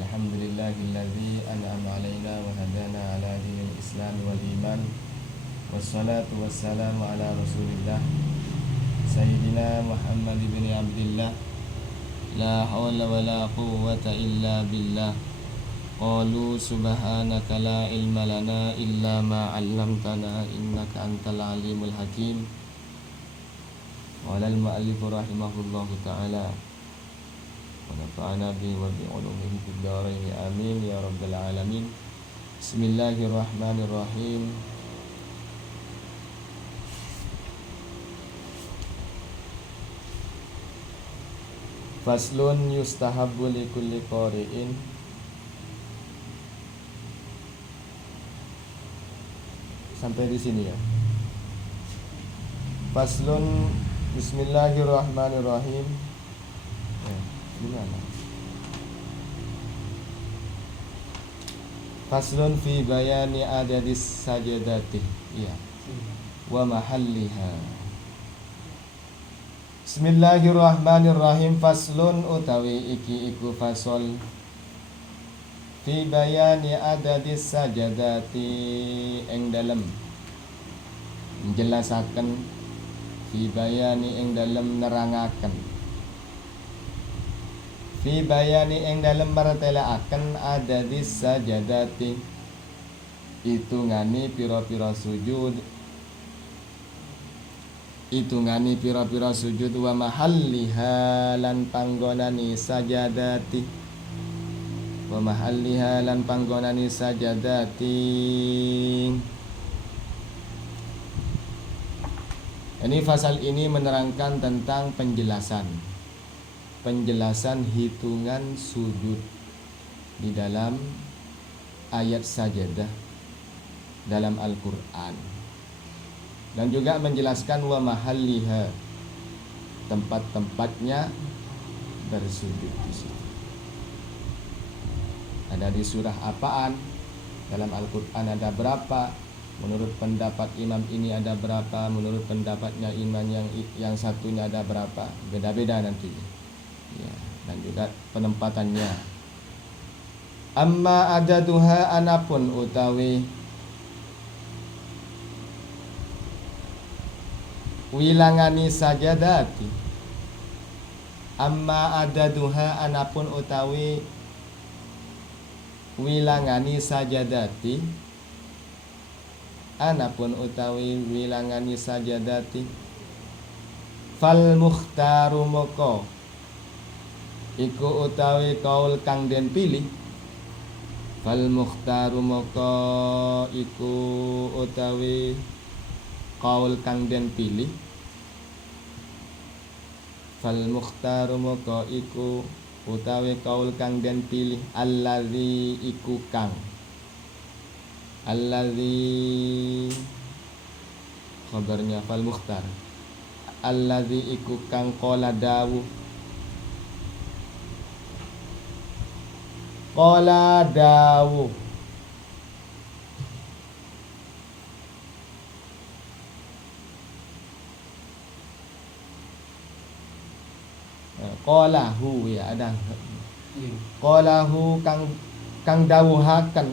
Alhamdulillahilladzi an'ama alaina wa hadana ala dinil islam wal iman. Wassalatu wassalamu ala rasulillah Sayyidina Muhammad ibn Abdillah. La hawla wa la quwwata illa billah. Qalu subhanaka la ilma lana illa ma 'allamtana innaka antal alimul hakim. Qala al-mu'allif rahimahullahu ta'ala wa nafa'ana bihi wa bi 'ulumihi fid dharain amin ya rabbal alamin. Bismillahirrahmanirrahim. Faslun yustahabbu likulli qari'in. Sampai di sini ya. Faslun, bismillahirrahmanirrahim. Gimana? Faslun fi bayani adadis sajadati. Iya. Wa mahalliha. Bismillahirrahmanirrahim. Faslun utawi iki iku fasol fi bayani adadis sajadati ing dalem menjelasaken, fi bayani ing dalem nerangaken, fi bayani ing dalem martelaaken adadis sajadati hitungane pira-pira sujud, hitungane pira-pira sujud, wa mahalliha lan panggonane sajadati, wa mahalliha lan panggonane sajadati. Ini fasal ini menerangkan tentang penjelasan hitungan sujud di dalam ayat sajadah dalam Al-Qur'an, dan juga menjelaskan wa mahalliha, tempat-tempatnya bersujud di situ. Ada di surah apaan, dalam Al-Qur'an ada berapa, menurut pendapat imam ini ada berapa, menurut pendapatnya imam yang satunya ada berapa, beda-beda nanti ya, dan juga penempatannya. Amma adaduha anapun utawi wilangani sajadati, amma adaduha anapun utawi wilangani sajadati, anapun utawi wilangani sajadati, fal mukhtaru moko iku utawi kaul kang den pilih, fal mukhtaru moko iku utawi kaul kang den pilih, fal mukhtaru moko iku utawi kaul kang den pilih, allazi iku kang, allazi khabarnya fal mukhtar, allazi iku kang qala dawu, qala dawu qalahu ya, ada qalahu kang dawuhaken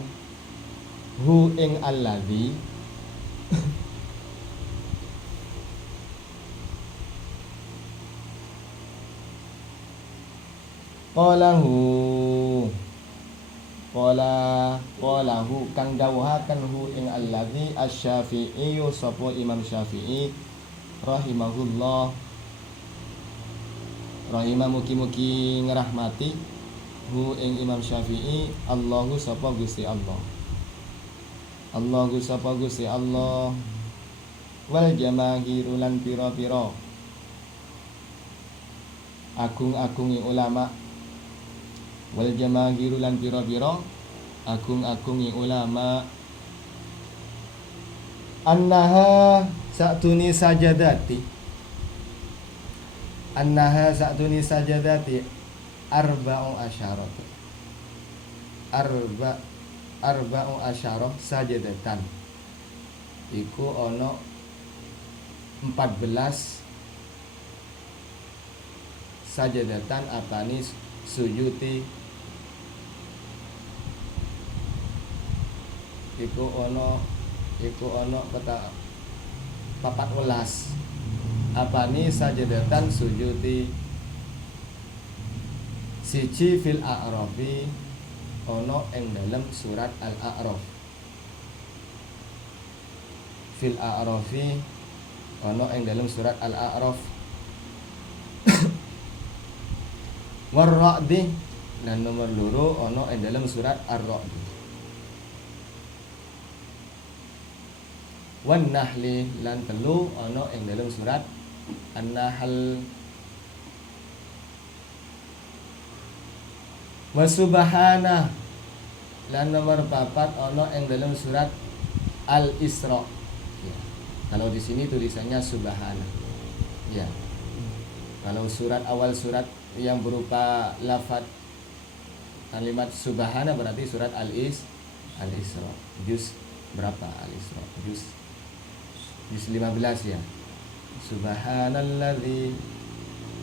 hu ing allazi qalahu kang dawuhaken hu ing allazi asy-Syafi'i, sapa Imam Syafi'i rahimahullah, rahimah mugi-mugi ngrahmati hu ing Imam Syafi'i, Allahu sapa Gusti Allah, Allahu sapa Gusti Allah, wal jamaahiru lan pira-pira agung-agungi ulama, wal jamaahiru lan pira-pira agung-agungi ulama, annaha sa'tuni sajadati, annaha sa'tuni sajadati arba'u asyarat, arba'u asyarah sajadatan, iku ono 14 sajadatan apani sujuti iku ono kata 14 apani sajadatan sujudi siji fil a'rafi ono ing dalam surat al-a'raf fil a'rafi ono ing dalam surat al-a'raf war-ra'di dan nomor loro ono ing dalam surat ar-ra'd wan nahli lan telu ono ing dalam surat an-nahl wa subhana lan nomor 4 ono ing dalam surat al-isra ya. Kalau di sini tulisannya subhana ya. Kalau surat awal surat yang berupa lafaz kalimat subhana berarti surat al-isra juz berapa al-isra juz 15 ya. Subhanalladzi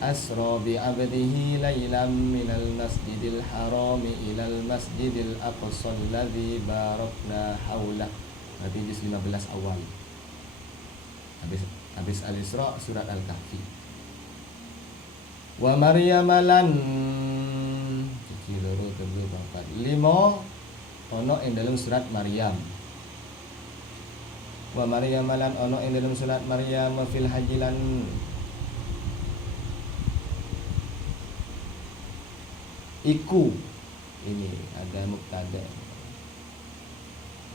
asra bi 'abdihi lailan minal masjidil harami ilal masjidil aqsa alladzi barakna haulah. Berarti juz 15 awal. Habis al-Isra surat Al-Kahfi. Wa Maryam lan ciki loro telu papat 5 ono ing dalam surat Maryam. Wa Maryam lan ono ing dalam surat Maryam fil hajilan iku ini ada mubtada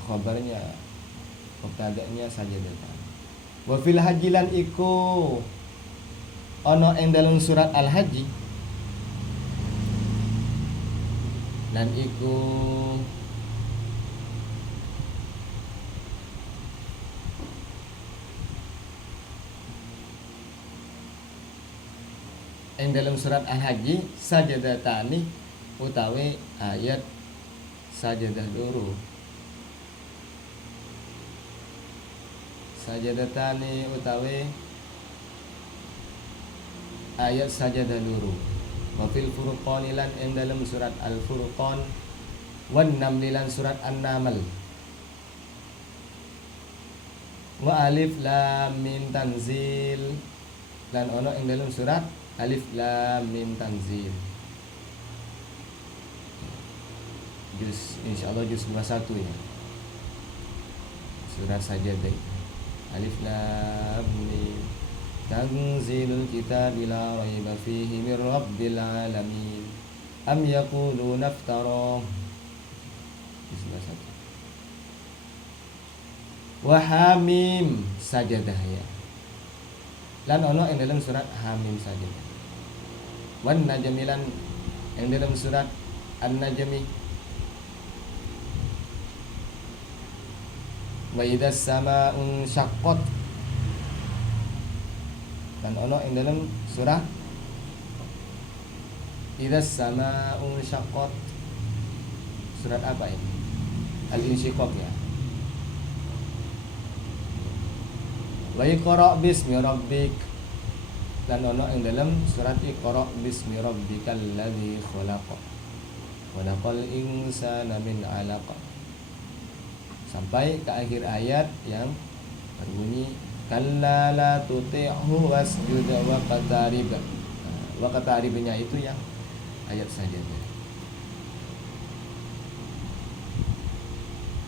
khabarnya mubtadanya sajadatan wa fil hajilan iku ono ing dalam surat al-haji lan iku ing dalam surat Al-Haji sajadatani utawi ayat sajadah loro. Sajadatani utawi ayat sajadah loro. Wa fil furqan lan ing dalam surat Al-Furqan wan naml lan surat An-Naml. Wa alif lam mim tanzil lan ono ing dalam surat Alif Lam Mim Tanzil insyaallah juz 21 ya. Surat Sajadah Alif Lam Mim Tanzilul Kitabi la raiba fihi mir rabbil alamin am yaquluna iftara juz 21. Wa Hamim Sajadah ya. Lan ono ing dalam surat Hamim Sajadah. Wan najmi lan ing dalam surat An-Najmi. Wa idzas samaa'un syaqqat. Dan ono ing dalam surah idzas samaa'un syaqqat. Surat apa ini? Al-Insyiqaq ya. Wa iqra bismi rabbik dan ono ing dalam surat iqra bismi rabbikal ladzi khalaq khalaqal insana min 'alaq sampai ke akhir ayat yang berbunyi kalla la tuti'hu wasjud wa qatarib. Wa qataribnya itu yang ayat sajadah.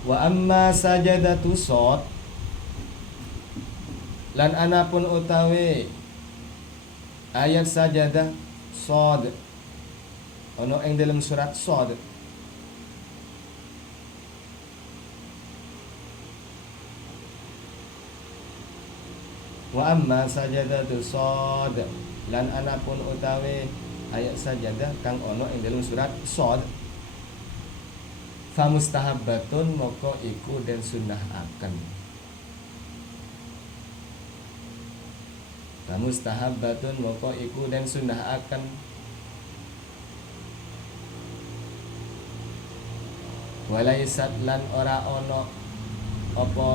Wa amma sajadatu shad lan anapun utawi ayat sajadah shad ono ing dalam surat shad wa amma sajadatu shad lan anapun utawi ayat sajadah kang ono ing dalam surat shad fa mustahabbatun moko iku den sunnah akan mustahabbatun moko iku dan sunnah akan walaisat lan ora ono apa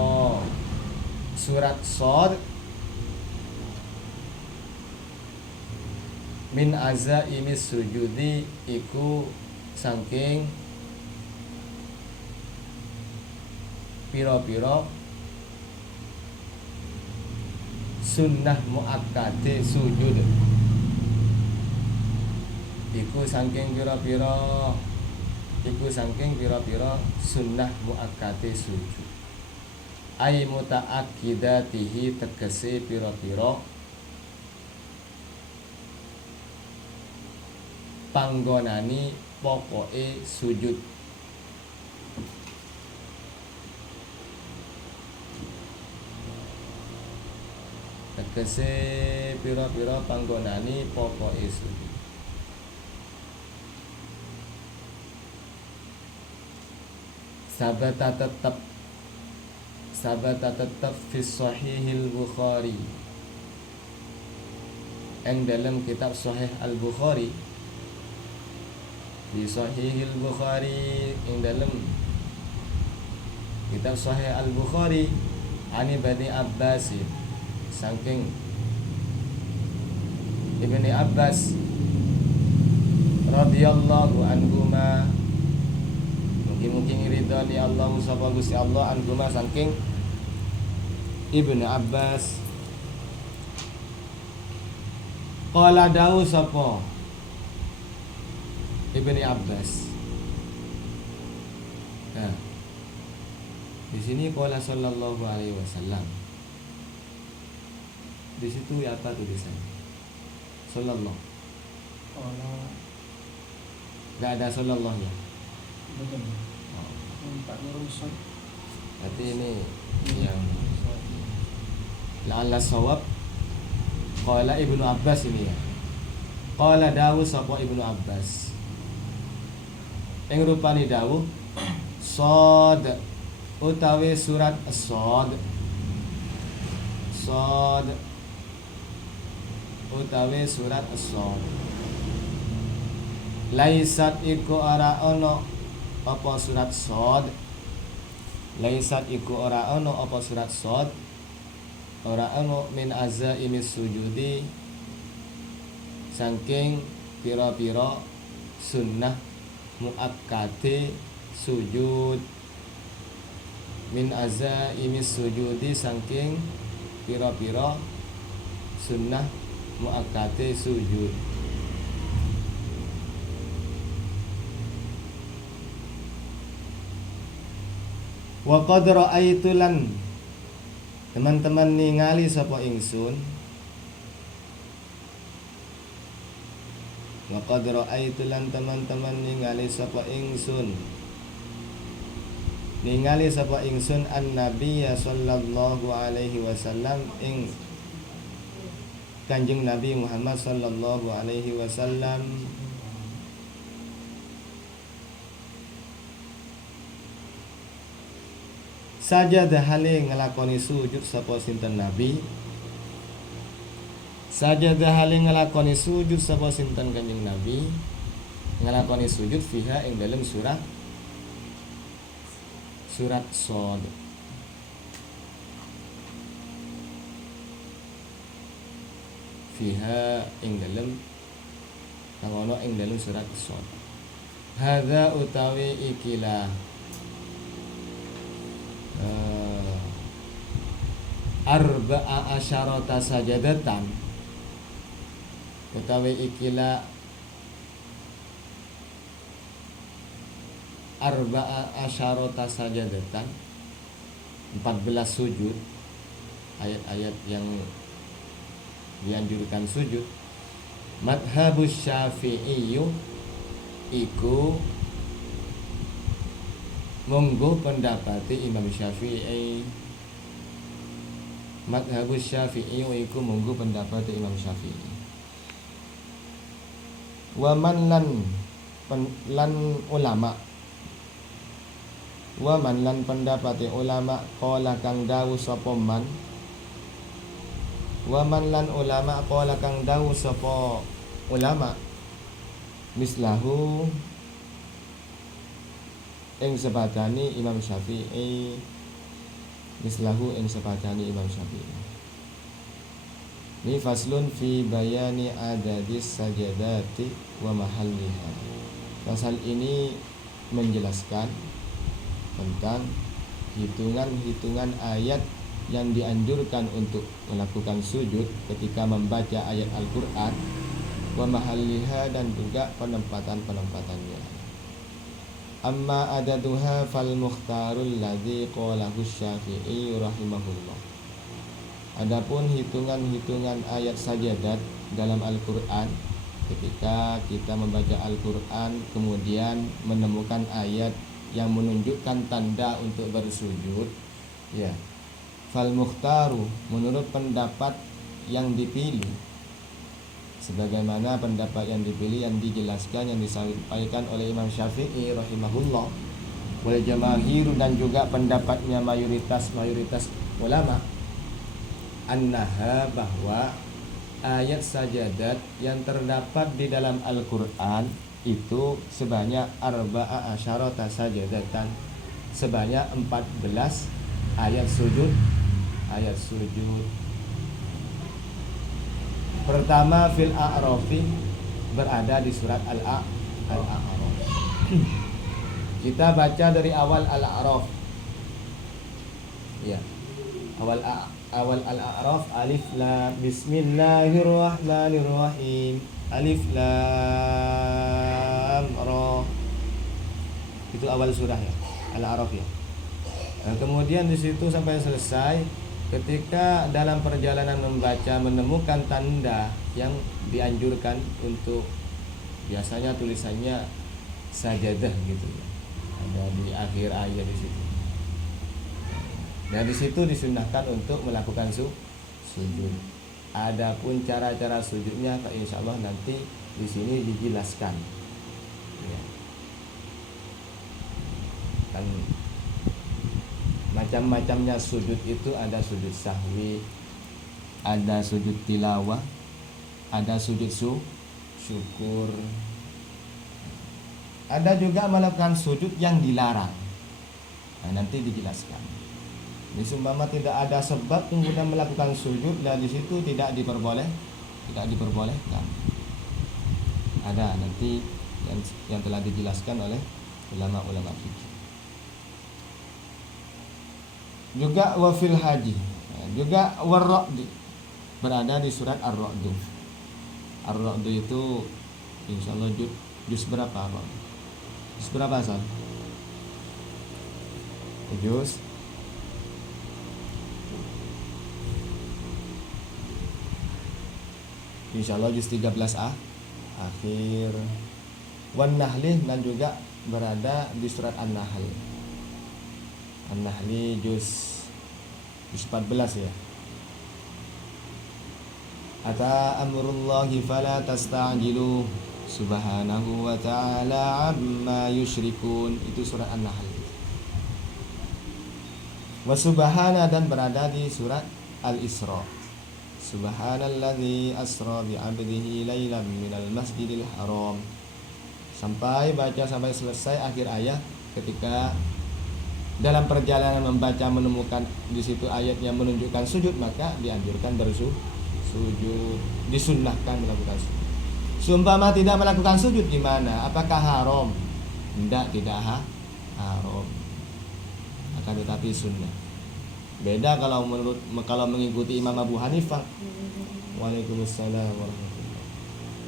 surat shad min azaimis sujudi iku saking pira-pira sunnah muakkade sujud. Iku saking pira-pira sunnah muakkade sujud. Ai mutaakkidatihi tegese pira-pira panggonani pokoke sujud. Tegese pira-pira panggonani pokoke sujud. Sabata tetap fi sahihil Bukhari. Yang dalam kitab Sahih Al-Bukhari, di Sahihil Bukhari, yang dalam kitab Sahih Al-Bukhari, ani Bani Abbas, saking Ibni Abbas radhiyallahu anhuma, mungkin ridhani Allah musabah Gusti Allah anhuma, saking Ibnu Abbas qala dawu sapa Ibnu Abbas. Nah, di sini qala sallallahu alaihi wasallam. Di situ ya apa tulisannya? Sallallahu. Enggak ada sallallahnya. Betul. Pak Nurul. Berarti ini yang la'alla sawab qala Ibnu Abbas ini ya. Qala dawu sapa Ibnu Abbas. Ing rupane dawuh Shad utawi surat As-Shad. Shad utawi surat As-Shad. Laisat iku ora ana apa surat Shad. Laisat iku ora ana apa surat Shad. Ora ana min azaimis sujudi saking pira-pira sunnah muakkade sujud. Min azaimis sujudi saking pira-pira sunnah muakkade sujud. Wa qad ra'aitu lan teman-teman ningali sapa ingsun. Wa qad ra'aitu lan teman-teman ningali sapa ingsun. Ningali sapa ingsun an-nabiy sallallahu alaihi wasallam ing Kanjeng Nabi Muhammad sallallahu alaihi wasallam sajadah hale ngelakoni sujud sapa sinten Nabi. Sajadah hale ngelakoni sujud sapa sinten Kanjeng Nabi. Ngelakoni sujud fiha ing dalam surat Shad. Fiha ing dalam kang ana ing dalam surat Shad. Hadza utawi ikilah arba'a asyarata sajadatan utawi ikilah arba'a asyarata sajadatan 14 sujud, ayat-ayat yang dianjurkan sujud. Madhabus Syafi'i iku monggo pendapat Imam Syafi'i. Madhabus Syafi'i iku monggo pendapat Imam Syafi'i. Wa man lan ulama. Wa man lan pendapat ulama qala kang dawuh sapa man. Wa man lan ulama qala kang dawuh sapa ulama mislahu ing sepadani Imam Syafi'i. Mislahu ing sepadani Imam Syafi'i. Ini faslun fi bayani adadis sajadati wa mahalliha. Pasal ini menjelaskan tentang hitungan ayat yang dianjurkan untuk melakukan sujud ketika membaca ayat Al-Quran, wa mahalliha, dan juga penempatan-penempatannya. Amma adaduha fal mukhtarul ladzi qalahu Syafi'i rahimahullah. Adapun hitungan ayat sajadat dalam Al-Quran, ketika kita membaca Al-Quran kemudian menemukan ayat yang menunjukkan tanda untuk bersujud, ya, fal mukhtaru, menurut pendapat yang dipilih, sebagaimana pendapat yang dipilih yang dijelaskan, yang disampaikan oleh Imam Syafi'i rahimahullah, wal jamaahir, dan juga pendapatnya mayoritas ulama, annaha, bahwa ayat sajadat yang terdapat di dalam Al-Quran itu sebanyak arba'a asyarata sajadatan, sebanyak 14 ayat sujud. Pertama fil a'rafi, berada di surat Al-A'raf. Kita baca dari awal Al-A'raf. Ya. Awal Al-A'raf, alif lam, bismillahirrahmanirrahim, alif lam ra. Itu awal surah ya, Al-A'raf ya. Nah, kemudian di situ sampai selesai, ketika dalam perjalanan membaca menemukan tanda yang dianjurkan untuk, biasanya tulisannya sajadah gitu ya, ada di akhir ayat di situ. Nah, di situ disunahkan untuk melakukan sujud. Adapun cara-cara sujudnya, insya Allah nanti di sini dijelaskan. Ya. Kan macam-macamnya sujud itu, ada sujud sahwi, ada sujud tilawah, ada sujud syukur, ada juga melakukan sujud yang dilarang. Nah, nanti dijelaskan. Di seumpama tidak ada sebab kemudian melakukan sujud, dan di situ tidak diperbolehkan. Ada nanti yang telah dijelaskan oleh ulama-ulama fikih. Juga wafil haji, juga warra'd, berada di surat Ar-Ra'd. Ar-Ra'd itu insyaallah juz berapa, Pak? Juz berapa, San? Juz insyaallah juz 13A akhir. Wan Nahlih, dan juga berada di surat An-Nahl. An-Nahli juz 14 ya. Ata amrullahi fala tasta'jilu subhanahu wa ta'ala amma yusyrikun. Itu surat An-Nahl. Wa subhana, dan berada di surat Al-Isra. Subhanalladzi asra bi'abdihi lailan minal masjidil haram, sampai baca sampai selesai akhir ayat. Ketika dalam perjalanan membaca menemukan di situ ayat yang menunjukkan sujud, maka dianjurkan bersujud, disunnahkan melakukan sujud. Seumpama tidak melakukan sujud gimana? Apakah haram? Tidak haram. Akan tetapi sunnah. Beda kalau mengikuti Imam Abu Hanifah. Waalaikumsalam warahmatullahi.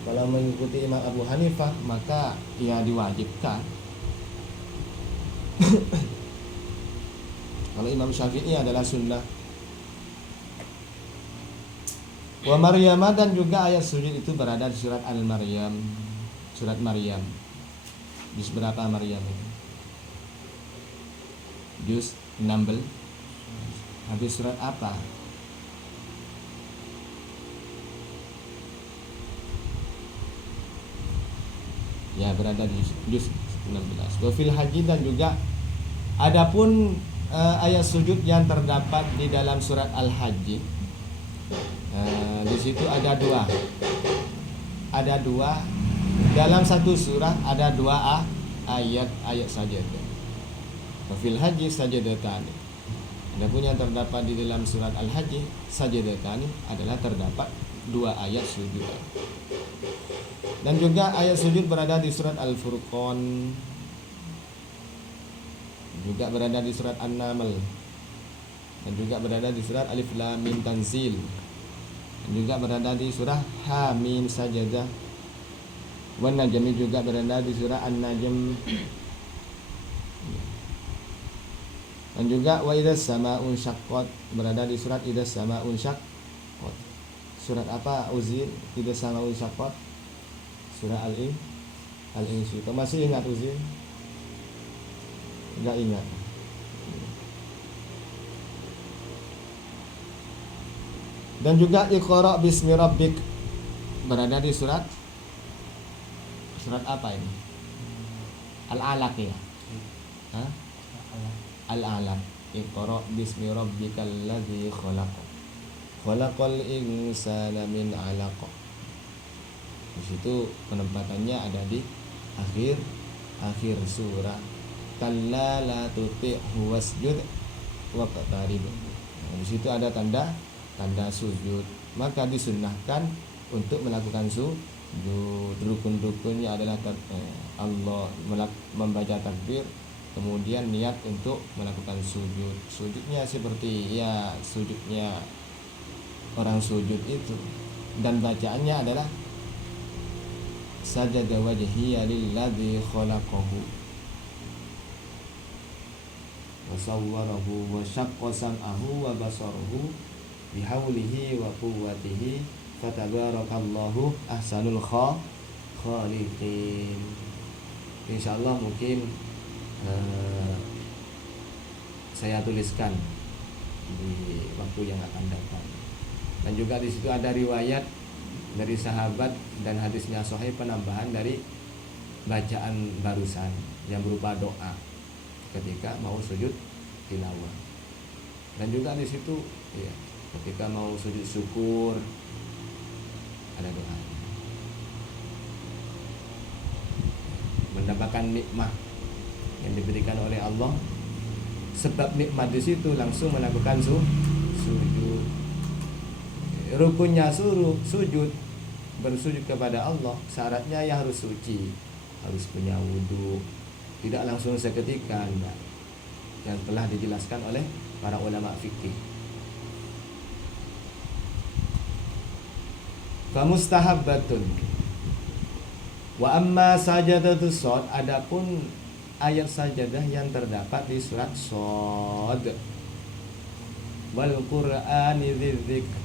Kalau mengikuti Imam Abu Hanifah, maka ia diwajibkan. Kalau Imam Syafi'i adalah sunnah. Wa Maryam, dan juga ayat sujud itu berada di surat Al-Maryam. Surat Maryam. Juz berapa Maryam itu? Juz 16. Habis surat apa? Ya, berada di juz 16. Wa fil haji, dan juga adapun ayat sujud yang terdapat di dalam surat Al-Hajj. Di situ ada dua. Dalam satu surah ada dua ayat sajadah. Wa fil haji sajadatani. Adapun yang terdapat di dalam surat Al-Hajj sajadatani adalah terdapat dua ayat sujud. Dan juga ayat sujud berada di surat Al-Furqan. juga berada di surat An-Naml, dan juga berada di surat Alif Lam Mim Tanzil, dan juga berada di surah Hamim Sajadah. Wan Najmi juga berada di surah An-Najm. Dan juga wa idzas samaa'un syaqqat berada di surat idzas samaa'un syaqqat. Surat apa Uzir? Idzas samaa'un syaqqat. Surah Al-Insyiqaq. Masih ingat Uzir? Enggak ingat. Dan juga Iqra bismi rabbik berada di surat apa ini? Al-Alaq ya? Hah? Al-Alaq. Iqra bismi rabbikal ladzi khalaq. Khalaqal insana min 'alaq. Di situ penempatannya ada di akhir surah. Kalla la tuti'hu wasjud waqtarib. Di situ ada tanda sujud. Maka disunnahkan untuk melakukan sujud. Rukun-rukunnya adalah Allah membaca takbir, kemudian niat untuk melakukan sujud. Sujudnya seperti ya sujudnya orang sujud itu, dan bacaannya adalah sajada wajhiya lilladzi khalaqahu wa sawwarahu wa syaqqa sam'ahu wa basarahu bihaulihi wa quwwatihi fatabarakallahu ahsanul khaliqin. Insyaallah mungkin saya tuliskan di waktu yang akan datang. Dan juga di situ ada riwayat dari sahabat dan hadisnya sahih penambahan dari bacaan barusan yang berupa doa ketika mau sujud tilawah. Dan juga di situ ya, ketika mau sujud syukur ada doa. Mendapatkan nikmat yang diberikan oleh Allah, sebab nikmat di situ langsung melakukan sujud. Rukunnya sujud, bersujud kepada Allah, syaratnya ya harus suci, harus punya wudu, tidak langsung seketika, enggak. Yang telah dijelaskan oleh para ulama fikih. Famustahabbatun. Wa amma sajadatus shad, adapun ayat sajadah yang terdapat di surat Shad. Wal Qur'ani dzikr.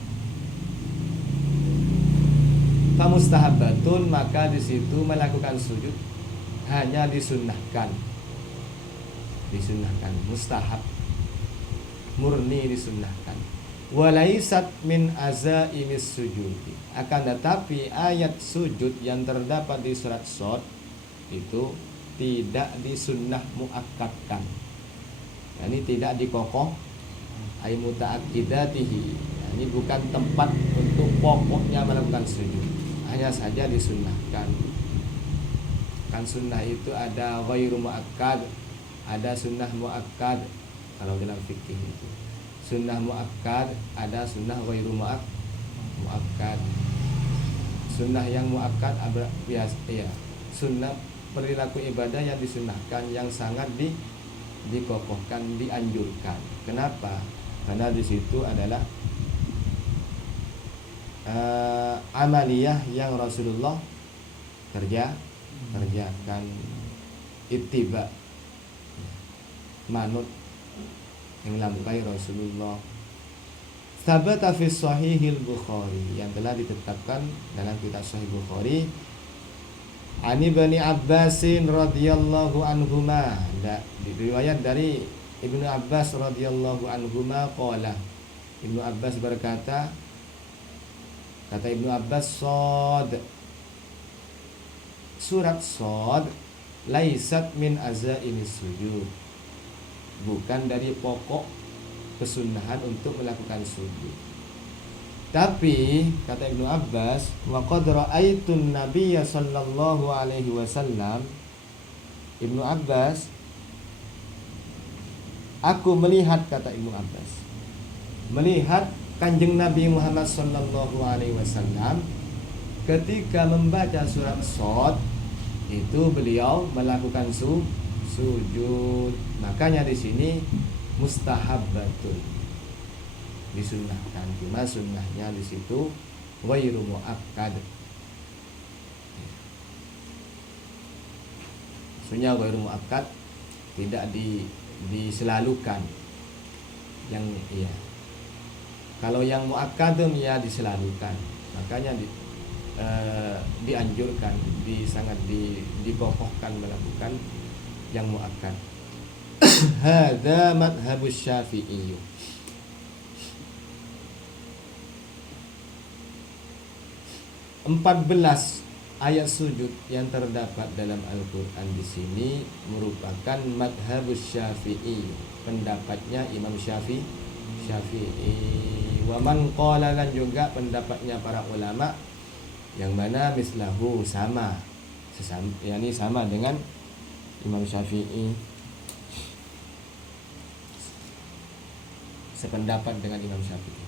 Famustahabbatun, maka di situ melakukan sujud hanya disunnahkan. Mustahab, murni disunnahkan. Walaisat min azaimis sujudi, akan tetapi ayat sujud yang terdapat di surat Shad itu tidak disunnah muakkadkan. Ini tidak dikokoh ay mutaakkidatihi. Ini bukan tempat untuk pokoknya melakukan sujud, hanya saja disunnahkan. Kan sunnah itu ada ghairu muakkad, ada sunnah muakkad. Kalau dalam fikih itu sunnah muakkad, ada sunnah ghairu muakkad. Sunnah yang muakkad biasa ya, sunnah perilaku ibadah yang disunnahkan, yang sangat dikokohkan, dianjurkan. Kenapa? Karena di situ adalah amaliyah yang Rasulullah kerjakan, ittiba, manut yang lampai Rasulullah. Tsabata fi Shahihil Bukhari, yang telah ditetapkan dalam kitab Sahih Bukhari, Ani Bani Abbasin radhiyallahu anhuma, riwayat dari Ibnu Abbas radhiyallahu anhuma qala, Ibnu Abbas berkata, kata Ibnu Abbas, surat Shad laisat min azaimis sujud, bukan dari pokok kesunahan untuk melakukan sujud. Tapi kata Ibnu Abbas, wa qad ra'aitun nabiyya sallallahu alaihi wasallam, Ibnu Abbas, aku melihat, kata Ibnu Abbas, melihat Kanjeng Nabi Muhammad sallallahu alaihi wasallam ketika membaca surat Shad itu beliau melakukan sujud. Makanya di sini mustahabbatun, disunnahkan. Cuma sunnahnya di situ ghairu muakkad. Sunnah ghairu muakkad, tidak diselalukan. Yang iya. Kalau yang muakkadun ya diselalukan. Makanya dianjurkan, sangat dikokohkan melakukan yang muakkad. Hadza madhhabus Syafi'i. 14 ayat sujud yang terdapat dalam Al-Qur'an di sini merupakan madhabus Syafi'i, pendapatnya Imam Syafi'i. Wa man qala, dan juga pendapatnya para ulama yang mana mislahu, sama yakni sama dengan Imam Syafi'i, sependapat dengan Imam Syafi'i.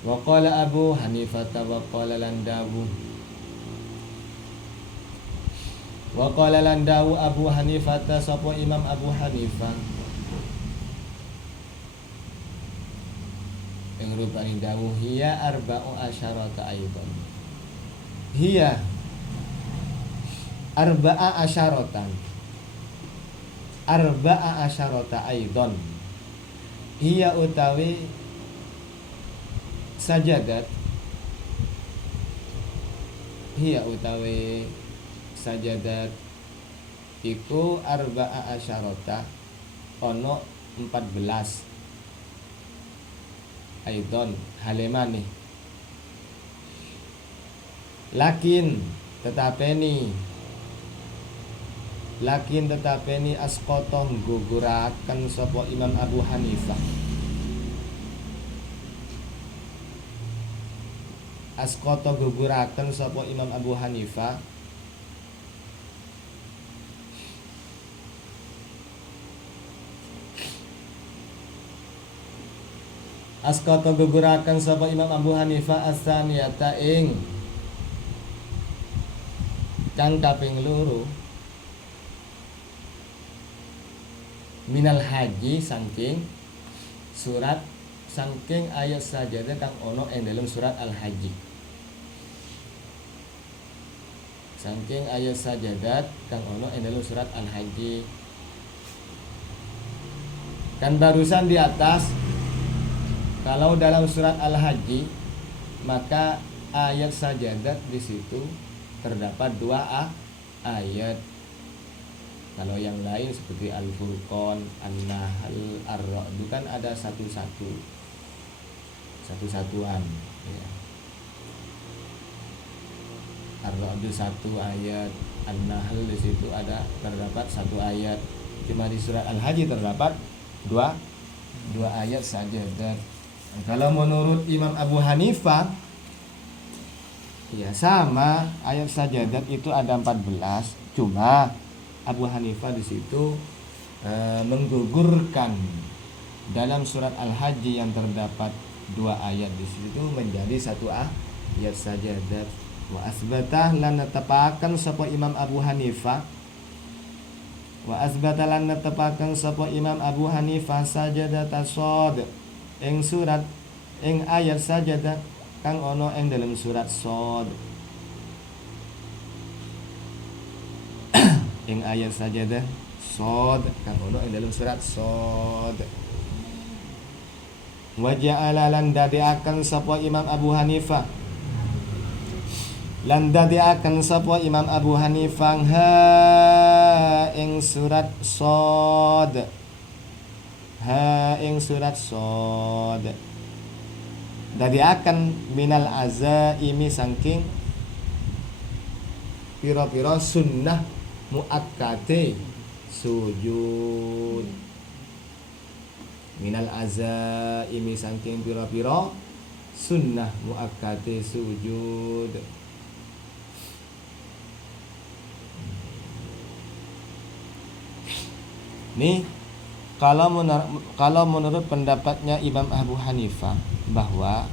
Wa qala Abu Hanifah wa qala Landawu. Wa qala Landawu Abu Hanifah, sapa Imam Abu Hanifah yang rupani dawuh hiya arba'u asyarata aidan. Hiya arba'a asyaratan. Arba'a asyarata aidan. Hiya utawi sajadat. Hiya utawi sajadat iku arba'a asyarata, ono 14 aidon halemani. Lakin tetapeni asqotong guguraken sapa Imam Abu Hanifah. Asqoto guguraken sapa Imam Abu Hanifah Asqoto guguraken sapa Imam Abu Hanifah as-saniyata ing kang kaping loro minal haji, saking ayat sajadah kang ono ing dalam surat Al-Haji. Saking ayat sajadat kang ono ing dalam surat Al-Haji. Kan barusan di atas, kalau dalam surat Al-Haji maka ayat sajadat di situ terdapat 2 ayat. Kalau yang lain seperti Al-Furqan, An-Nahl, Ar-Ra'd kan ada satu-satuan ya. Ar-Ra'd 1 ayat, An-Nahl di situ terdapat 1 ayat. Cuma di surat Al-Haji terdapat 2 ayat saja. Dan kalau menurut Imam Abu Hanifah ya sama, ayat sajadat itu ada 14. Cuma Abu Hanifah di situ menggugurkan dalam surat Al-Haji yang terdapat 2 ayat di situ menjadi 1 ayat sajadat. Wa asbatah lan netepaken sapa Imam Abu Hanifah. Wa asbata lan netepaken sapa Imam Abu Hanifah sajadat as-sad ing surat ing ayat sajadat kang ono ing dalam surat Shad. Ing ayat sajadah Shad kang ono ing dalam surat Shad. Wa ja'ala lan dadiaken sapa Imam Abu Hanifah. Lan dadiaken sapa Imam Abu Hanifah ha ing surat Shad. Ha ing surat Shad. Dari akan minal azaimi saking piro-piro sunnah muakkate sujud. Minal azaimi saking piro-piro sunnah muakkate sujud. Nih kalau menurut pendapatnya Imam Abu Hanifah bahwa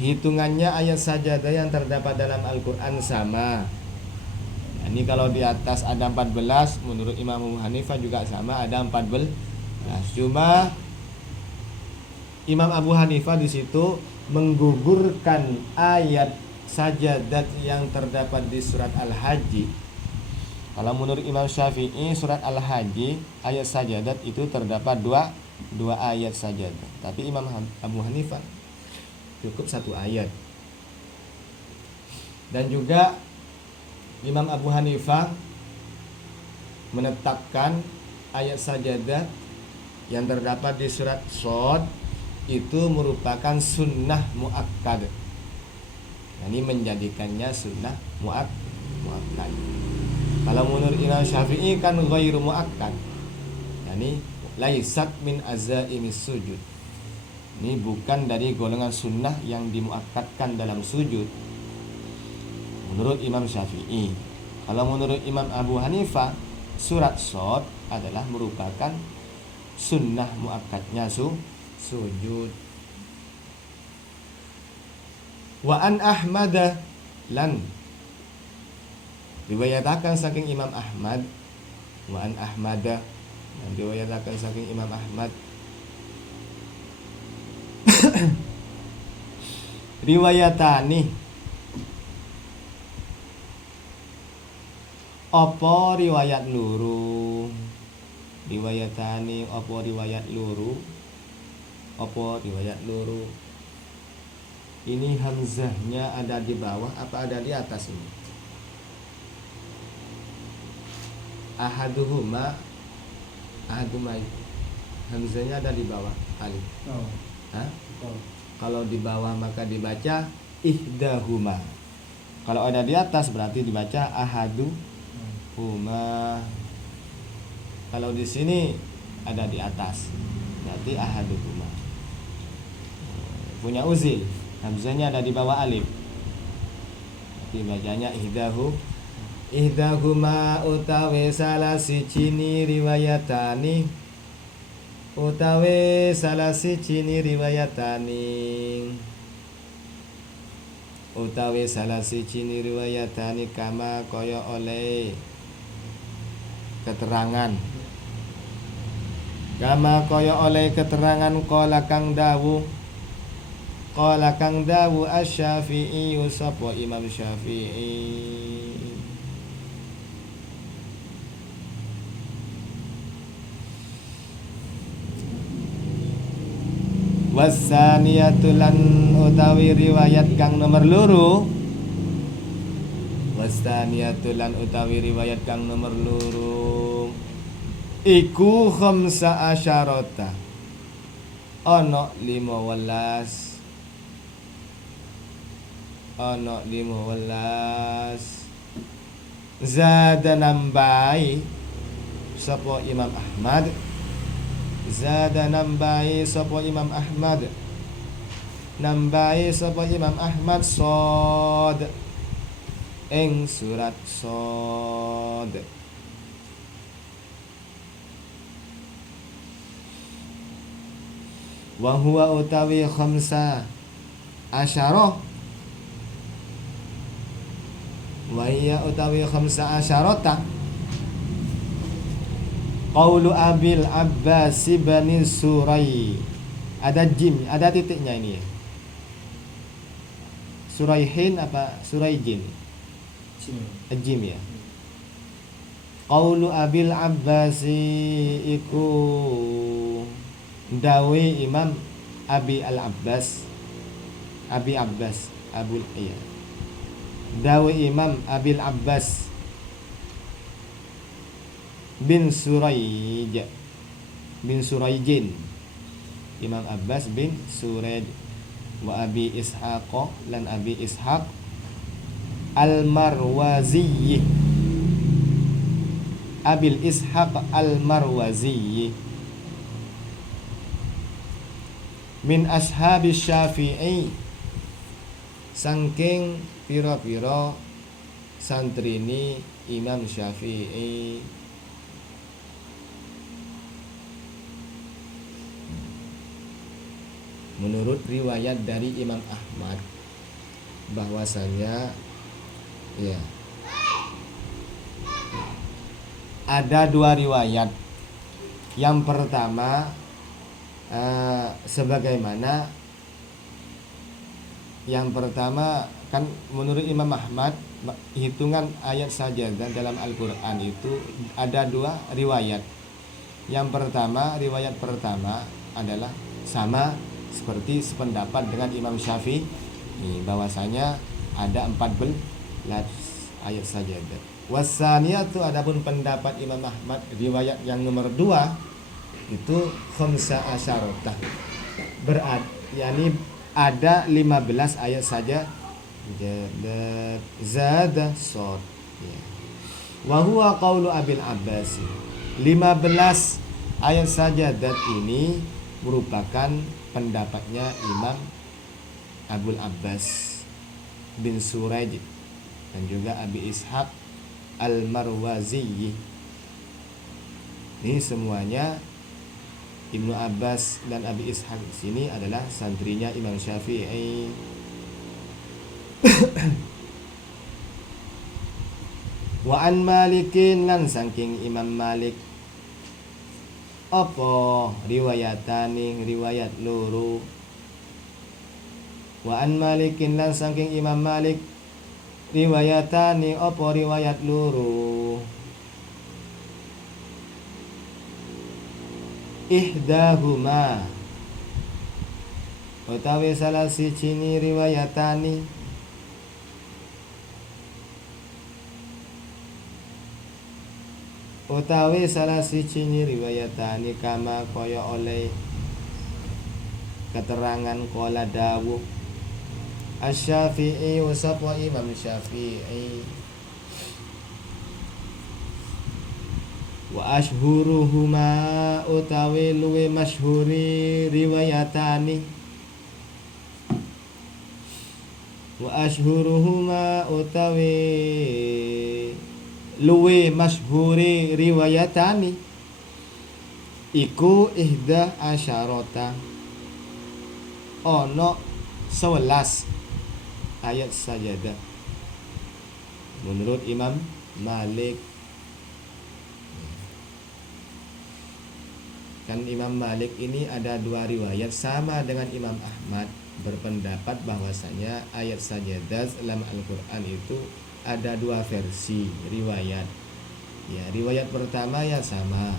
hitungannya ayat sajadah yang terdapat dalam Al-Quran sama, Ini kalau di atas ada 14, menurut Imam Abu Hanifah juga sama, ada 14. Cuma Imam Abu Hanifah di situ menggugurkan ayat sajadat yang terdapat di surat Al-Hajj. Kalau menurut Imam Syafi'i, surat Al-Hajj ayat sajadat itu terdapat dua ayat sajadat. Tapi Imam Abu Hanifah cukup satu ayat. Dan juga Imam Abu Hanifah menetapkan ayat sajadat yang terdapat di surat Shad itu merupakan sunnah muakkad. Ini menjadikannya sunnah muakkad. Kalau menurut Imam Syafi'i kan ghairu muakkad. Yani laisat min azaimis sujud. Ini bukan dari golongan sunnah yang dimuakkadkan dalam sujud. Menurut Imam Syafi'i. Kalau menurut Imam Abu Hanifah, surat Shad adalah merupakan sunnah muakkadnya sujud. Wa an Ahmad lan riwayatakan saking Imam Ahmad, wa an Ahmad dan riwayatakan saking Imam Ahmad riwayatani apa riwayat luru, riwayatani apa riwayat luru, apa riwayat luru. Ini hamzahnya ada di bawah apa ada di atas ini? Ahaduma hamzahnya ada di bawah alif. Kalau di bawah maka dibaca ihdahuma. Kalau ada di atas berarti dibaca ahaduhuma. Kalau di sini ada di atas berarti ahaduhuma. Punya uzil, hamzahnya ada di bawah alif. Berarti bacanya ihdahuma utawi salah sijini riwayatani, utawi salah sijini riwayatani, utawi salah sijini riwayatani kama kaya oleh keterangan, kama kaya oleh keterangan qala kang dawu asy-Syafi'i sapa Imam Syafi'i. Wasaniyatu lan utawi riwayat kang nomor loro, wasaniyatu lan utawi riwayat kang nomor loro iku khamsa asyarata ana 15, ana 15. Zada nambai sapa Imam Ahmad, zada nambai sapa Imam Ahmad, nambai sapa Imam Ahmad Shad ing surat Shad. Wa huwa utawi khamsa asyarah, wa hiya utawi khamsa asyarata qaulu Abil Abbas bin Surai. Ada jim, ada titiknya ini ya. Suraihin apa Suraijin? Jim ya. Qaulu Abil Abbas iku dawe Imam Abi Al-Abbas, Abi Abbas Abul iya. Dawe Imam Abil Abbas bin Suraij, bin Suraijin, Imam Abbas bin Suraij, wa Abi Ishaq lan Abi Ishaq Al-Marwazi, Abil Ishaq Al-Marwazi min ashabi Syafi'i saking pira-pira santrini Imam Syafi'i. Menurut riwayat dari Imam Ahmad bahwasanya ya ada dua riwayat. Yang pertama sebagaimana yang pertama kan menurut Imam Ahmad hitungan ayat sajadah dalam Al-Quran itu ada dua riwayat. Yang pertama, riwayat pertama adalah sama seperti sependapat dengan Imam Syafi'i bahwasanya ada 14 ayat sajadah. Wasaniyatu, adapun pendapat Imam Ahmad riwayat yang nomor 2 itu khamsa asyarotah, berarti yakni ada 15 ayat saja zada sod ya. Wa huwa qaulu Abil Abbas, 15 ayat sajadat ini merupakan pendapatnya Imam Abul Abbas bin Suraij dan juga Abi Ishaq Al-Marwazi. Ini semuanya Ibnu Abbas dan Abi Ishaq di sini adalah santrinya Imam Syafi'i. Wa an Malikin, lan saking Imam Malik apa riwayatani, riwayat loro. Wa an Malikin, lan saking Imam Malik riwayatani apa riwayat loro. Ihdahuma, utawi salah siji riwayatani riwayatani kama kaya oleh keterangan kala dawuh Asy-Syafi'i wasapa Imam Syafi'i wa ashhuruhuma, utawi luwe masyhuri riwayatani wa ashhuruhuma, utawi luwe masyhuri riwayatani iku ihda asyarota, ono 11 ayat sajadah menurut Imam Malik. Kan Imam Malik ini ada dua riwayat, sama dengan Imam Ahmad berpendapat bahwasanya ayat sajadah dalam Al-Quran itu ada dua versi riwayat. Ya, riwayat pertama ya sama,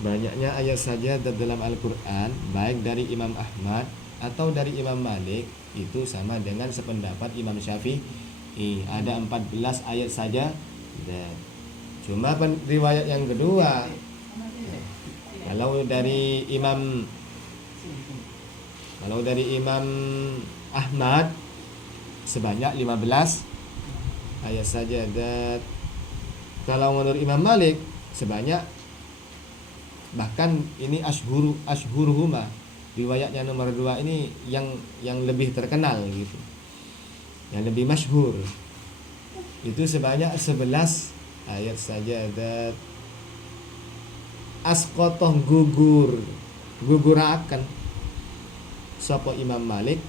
banyaknya ayat sajadah dalam Al-Quran baik dari Imam Ahmad atau dari Imam Malik itu sama dengan sependapat Imam Syafi'i, ada 14 ayat saja. Dan cuma riwayat yang kedua, kalau dari Imam Ahmad sebanyak 15 ayat saja. Dan kalau menurut Imam Malik sebanyak, bahkan ini ashhuruhuma, riwayatnya nomor 2 ini yang lebih terkenal gitu, yang lebih masyhur, itu sebanyak 11 ayat saja. Dan asqotoh gugurakan sapa Imam Malik,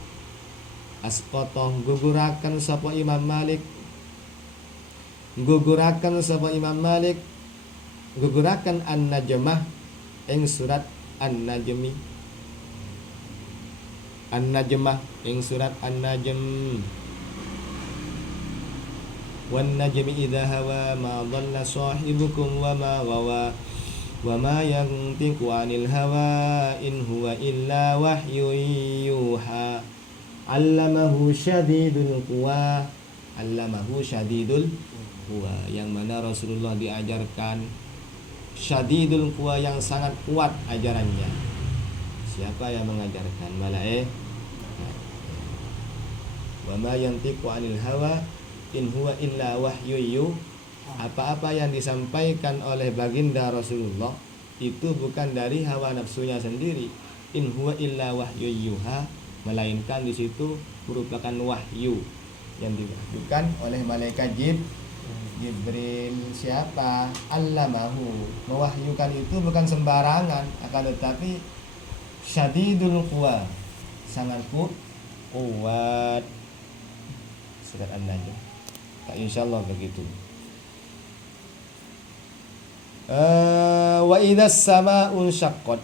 asqotoh gugurakan sapa Imam Malik, gugurakan sapa Imam Malik, gugurakan an-najmah ing surat an-najmi, an-najmah ing surat an-najm, wan najmi idza hawa ma dhalla sahibukum wa ma ghawa wa ma yantiqu 'anil hawa in huwa illa wahyun yuha 'allamahu syadidul quwa, 'allamahu syadidul quwa, yang mana Rasulullah diajarkan syadidul quwa, yang sangat kuat ajarannya. Siapa yang mengajarkan? Malaikat. Wa ma yantiqu 'anil hawa in huwa illa wahyun yuha, apa-apa yang disampaikan oleh baginda Rasulullah itu bukan dari hawa nafsunya sendiri. In huwa illa wahyu yuha, melainkan di situ merupakan wahyu yang dilakukan oleh malaikat Jibril. Siapa? Allamahu, mewahyukan itu bukan sembarangan, akan tetapi syadidul quwa, sangat kuat. Surat An-Najm. Insyaallah begitu. Wa idas sama'un syaqqat.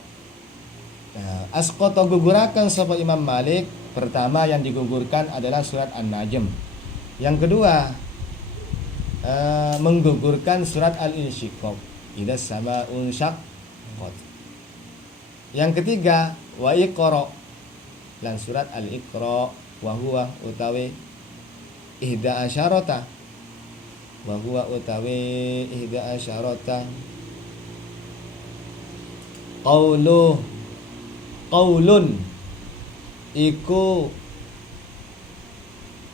Nah, asqata gugurakan sapa Imam Malik. Pertama yang digugurkan adalah surat An-Najm. Yang kedua menggugurkan surat Al-Insyiqaq. Idas sama'un syaqqat. Yang ketiga wa iqra lan surat Al-Iqra wa huwa utawi ihda asyarata wa huwa utawi ihda asyarata qaulun iku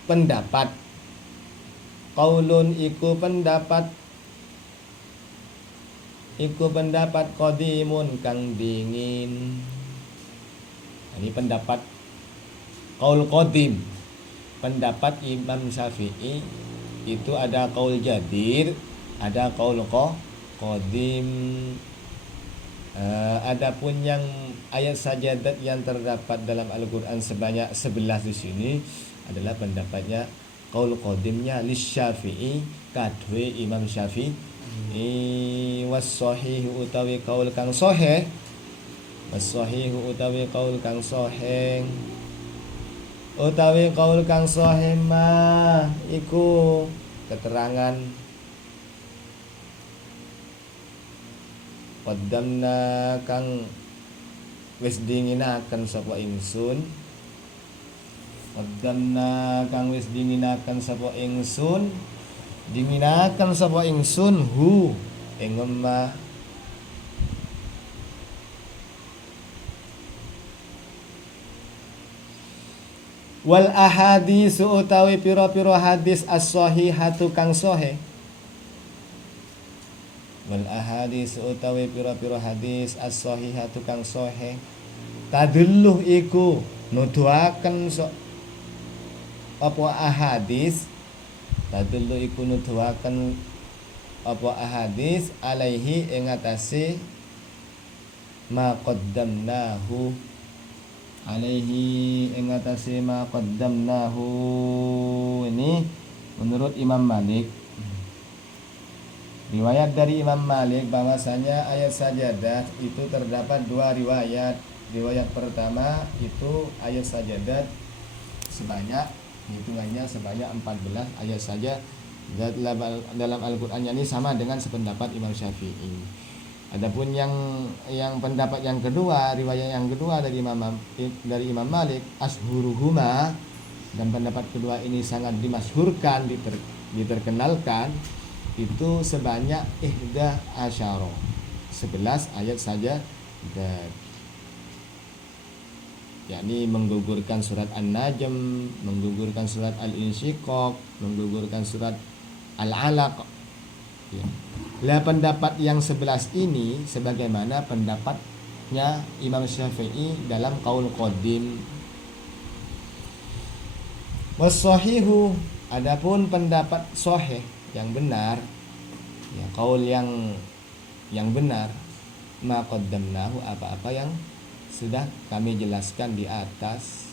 pendapat, qaulun iku pendapat qadimun kang dingin. Ini pendapat qaul qadim. Pendapat Imam Syafi'i itu ada qaul jadir, ada qaul qadim. Adapun yang ayat sajadat yang terdapat dalam Al-Qur'an sebanyak 11 di sini adalah pendapatnya qaul qadimnya Lisyafi'i kadwe Imam Syafi'i. Was-shahihu utawi qaul kang sahih, was-shahihu utawi qaul kang sahih, utawi qaul kang sahih mah iku keterangan qaddamna kang wis dinginaken sapa ingsun, qaddamna kang wis dinginaken sapa ingsun, dinginaken sapa ingsun hu ing ma wal ahadits utawi pira-pira hadis as-sahihatu kang sahih, wal ahadits utawi pira-pira hadis as-sahihatu kang sahih tadulluh iku nuduhaken apa ahadis, tadulluh iku nuduhaken apa ahadis alaihi ing atase ma qaddamnahu, alaihi ing atase ma qaddamnahu. Ini menurut Imam Malik. Riwayat dari Imam Malik bahwasanya ayat sajadah itu terdapat dua riwayat. Riwayat pertama itu ayat sajadah sebanyak, hitungannya sebanyak 14 ayat saja dalam Al-Qur'an, ini sama dengan sependapat Imam Syafi'i. Adapun yang pendapat yang kedua, riwayat yang kedua dari Imam Malik ashuruhuma, dan pendapat kedua ini sangat dimasyhurkan, diterkenalkan, itu sebanyak ihda asyara, 11 ayat saja, dan yakni menggugurkan surat An-Najm, menggugurkan surat Al-Insyiqaq, menggugurkan surat Al-Alaq. Ya. Lah pendapat yang 11 ini sebagaimana pendapatnya Imam Syafi'i dalam qaul qadim. Was-shahihu, adapun pendapat sahih yang benar, ya qaul yang benar, ma qaddamnahu, apa-apa yang sudah kami jelaskan di atas.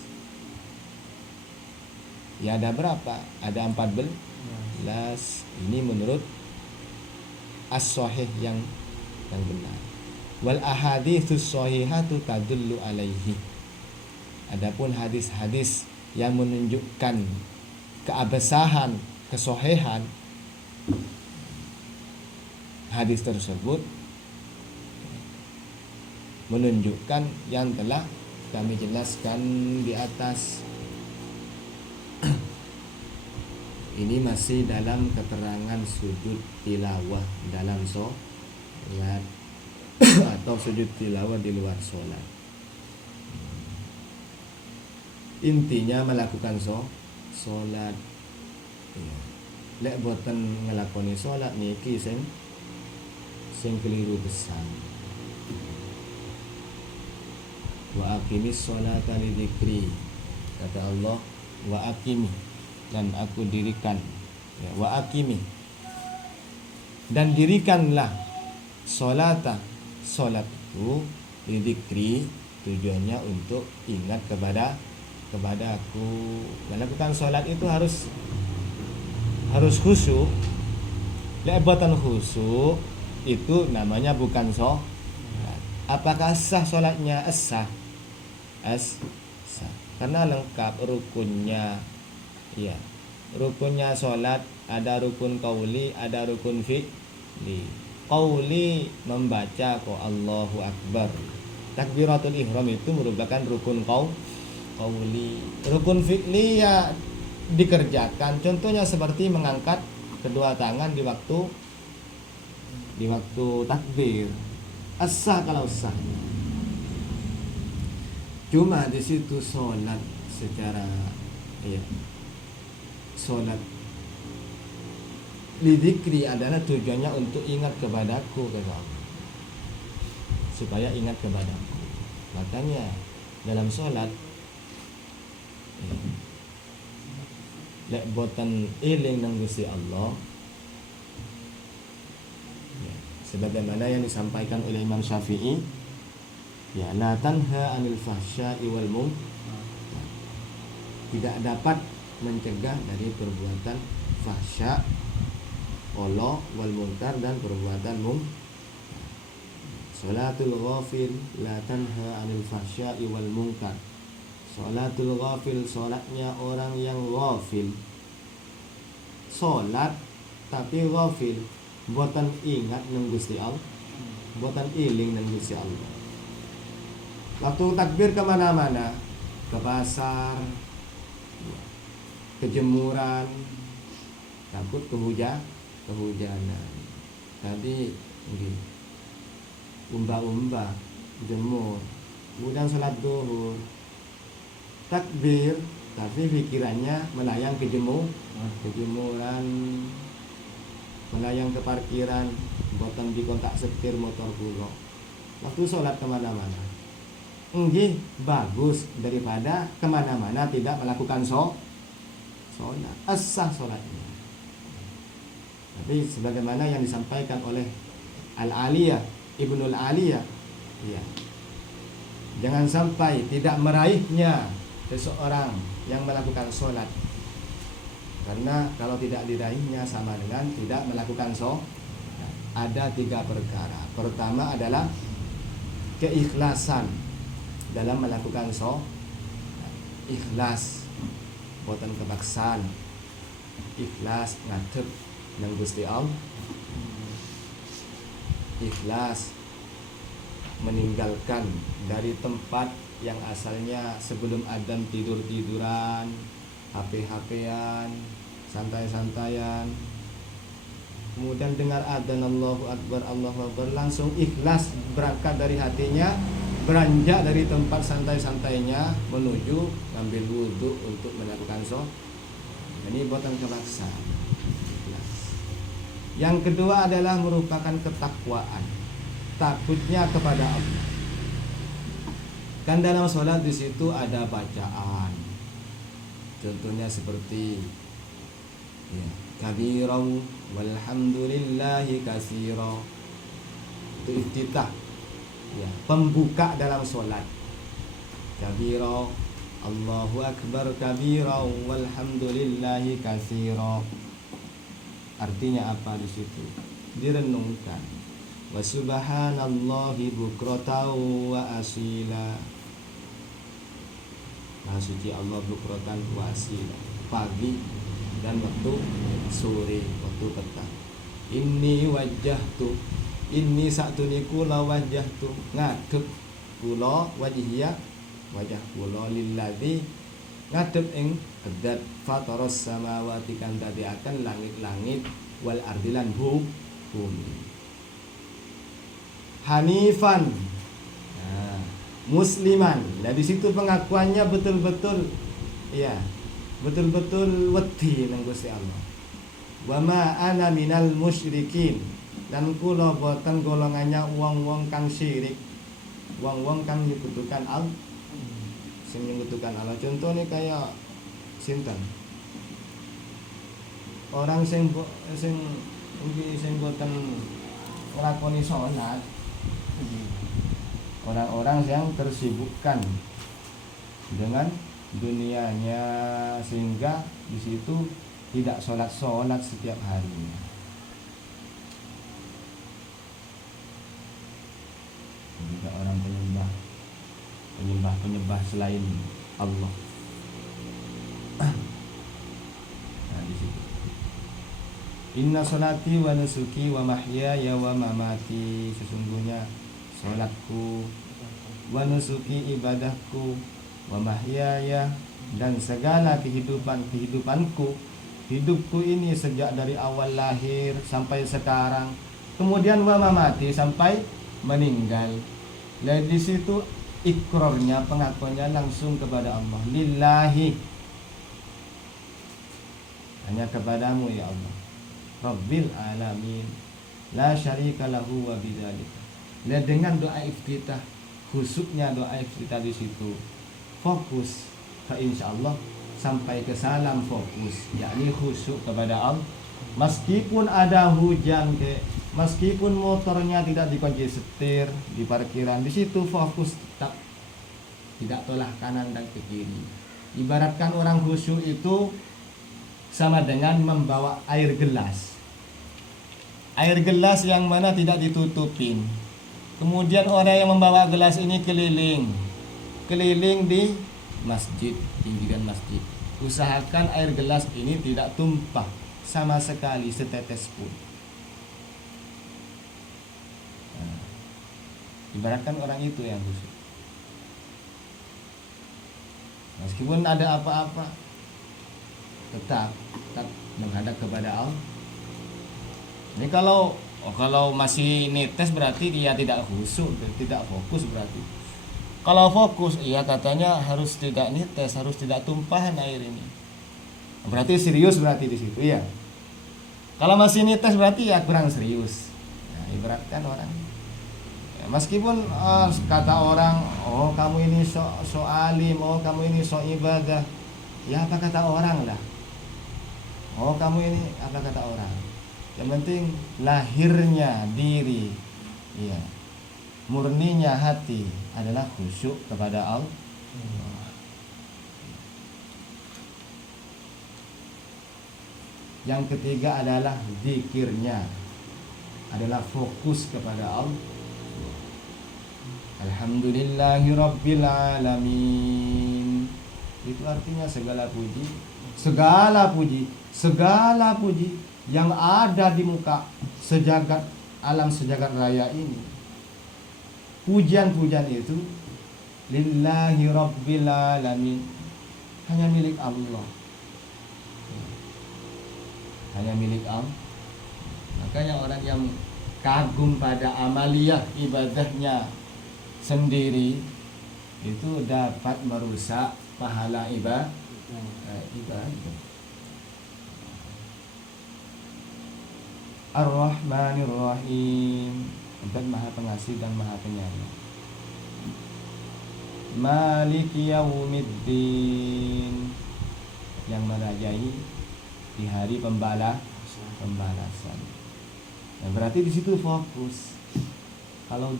Ya ada berapa? Ada 14. Ini menurut as-sahih yang benar. Wal ahaditsus shahihatu tadullu alaihi. Adapun hadis-hadis yang menunjukkan keabsahan, kesahihan hadis tersebut menunjukkan yang telah kami jelaskan di atas. Ini masih dalam keterangan sujud tilawah dalam sholat atau sujud tilawah di luar sholat. Intinya melakukan sholat. Lek boten ngelakoni sholat niki sing keliru besar. Wa aqimis sholata li dzikri, kata Allah, wa aqimi, dan aku dirikan, ya, wa aqimi, dan dirikanlah sholat itu li dzikri, tujuannya untuk ingat kepada aku. Melakukan sholat itu harus khusyuk. Lek boten khusyuk itu namanya bukan sholat. Apakah sah sholatnya? Sah. Sah. Karena lengkap rukunnya. Ya. Rukunnya sholat ada rukun qauli, ada rukun fi'li. Qauli membaca Allahu Akbar. Takbiratul ihram itu merupakan rukun qauli. Rukun fi'li ya dikerjakan. Contohnya seperti mengangkat kedua tangan di waktu takbir. Sah kalau sah. Cuma di situ sholat secara sholat lidzikri adalah tujuannya untuk ingat kepadaku, kata Allah. Supaya ingat kepadaku. Makanya dalam sholat lek boten eling nang Gusti Allah, sebagaimana yang disampaikan oleh Imam Syafi'i, ya la tanha 'anil fahsya'i wal munkar, tidak dapat mencegah dari perbuatan fahsya, olo, wal munkar, dan perbuatan Salatul ghafil la tanha 'anil fahsya'i wal munkar. Salatul ghafil, salatnya orang yang ghafil. Salat tapi ghafil, boten ingat nang Gusti Allah, boten iling nang Gusti Allah. Waktu takbir kemana-mana, ke pasar, kejemuran, takut kehujanan. Tadi umba-umba, jemur, kemudian sholat duhur, takbir, tapi pikirannya melayang kejemuran, melayang ke parkiran, boten di kontak setir motor kula. Waktu sholat kemana-mana, bagus daripada kemana-mana tidak melakukan sholat. Sah sholatnya. Tapi sebagaimana yang disampaikan oleh Al-Aliyah, Ibnul Aliyah, ya, jangan sampai tidak meraihnya seseorang yang melakukan sholat. Karena kalau tidak diraihnya sama dengan tidak melakukan sholat. Ada 3 perkara. Pertama adalah keikhlasan dalam melakukan sholat. Ikhlas, boten kepaksaan, ikhlas ngadep nang Gusti Allah, ikhlas meninggalkan dari tempat yang asalnya sebelum adzan tidur-tiduran, HP-HPan, santai-santaian. Kemudian dengar adzan Allahu Akbar, Allahu Akbar, langsung ikhlas berangkat dari hatinya, beranjak dari tempat santai-santainya menuju ngambil wudhu untuk melakukan sholat. Ini boten kepaksaan. Yang kedua adalah merupakan ketakwaan, takutnya kepada Allah. Kan dalam sholat di situ ada bacaan. Contohnya seperti kabirau walhamdulillahi katsira. Itu iftitah, pembuka dalam sholat. Kabirau, Allahu Akbar kabirau walhamdulillahi katsira. Artinya apa di situ? Direnungkan. Wa subhanallahi bukratan wa asila. Maha suci Allah bukratan wa asila. Pagi dan waktu sore, waktu petang. Inni wajjahtu, inni saktuni kula wajjahtu, ngadep kula wajhiya, wajah kula lilladzi, ngadep ing zat fataras samawati kang dadiaken langit-langit wal ardilan bumi. Hanifan, musliman. Nah di situ pengakuannya betul-betul betul-betul wedi nang Gusti Allah. Wa ma ana minal musyrikin, dan kula boten golongannya wong-wong kang syirik, wong-wong kang nyekutukan Allah, sing nyekutukan Allah. Contohnya kayak sinten? Orang sing boten nglakoni salat. Orang-orang yang tersibukkan dengan dunianya sehingga di situ tidak sholat setiap harinya. dengan penyembah selain Allah. Nah, di situ. Inna sholati wa nusuki wa mahyaya wa mamati, sesungguhnya sholatku, wa nusuki ibadahku, wa mahyaya dan segala kehidupanku, hidupku ini sejak dari awal lahir sampai sekarang, kemudian wa mamati sampai meninggal. Dan di situ ikrarnya, pengakuannya langsung kepada Allah, lillahi, hanya kepadamu ya Allah, Rabbil alamin, la syarika lahu wa bidzalika. Dan dengan doa iftitah, khusyuknya doa iftitah di situ fokus ke insyaallah sampai ke salam fokus, yakni khusyuk kepada Allah. Meskipun ada hujan, meskipun motornya tidak dikunci setir di parkiran, di situ fokus tetap, tidak tolak kanan dan ke kiri. Ibaratkan orang khusyuk itu sama dengan membawa air gelas. Air gelas yang mana tidak ditutupin. Kemudian orang yang membawa gelas ini keliling di masjid, pinggiran masjid. Usahakan air gelas ini tidak tumpah sama sekali setetes pun. Nah, ibaratkan orang itu yang khusyuk. Meskipun ada apa-apa, tetap menghadap kepada Allah. Ini kalau masih netes berarti dia tidak khusyuk, tidak fokus berarti. Kalau fokus, iya katanya harus tidak netes, harus tidak tumpahan air ini. Berarti serius berarti di situ, iya. Kalau masih netes berarti ya kurang serius. Nah, ibaratkan orang. Ya, meskipun kata orang, oh kamu ini so alim, oh kamu ini so ibadah. Ya apa kata orang lah. Oh kamu ini apa kata orang. Yang penting lahirnya diri, iya, murninya hati adalah khusyuk kepada Allah. Yang ketiga adalah zikirnya, adalah fokus kepada Allah. Alhamdulillahirabbil alamin. Itu artinya segala puji yang ada di muka sejagat alam sejagat raya ini. Pujian-pujian itu lillahi rabbil alamin, hanya milik Allah. Hanya milik Allah. Makanya orang yang kagum pada amaliyah ibadahnya sendiri itu dapat merusak pahala ibadah. Ar-Rahmanir Rahim, dan Maha Pengasih dan Maha Penyayang. Maliki Yaumiddin, yang merajai di hari pembalasan. Nah, berarti di situ fokus. Kalau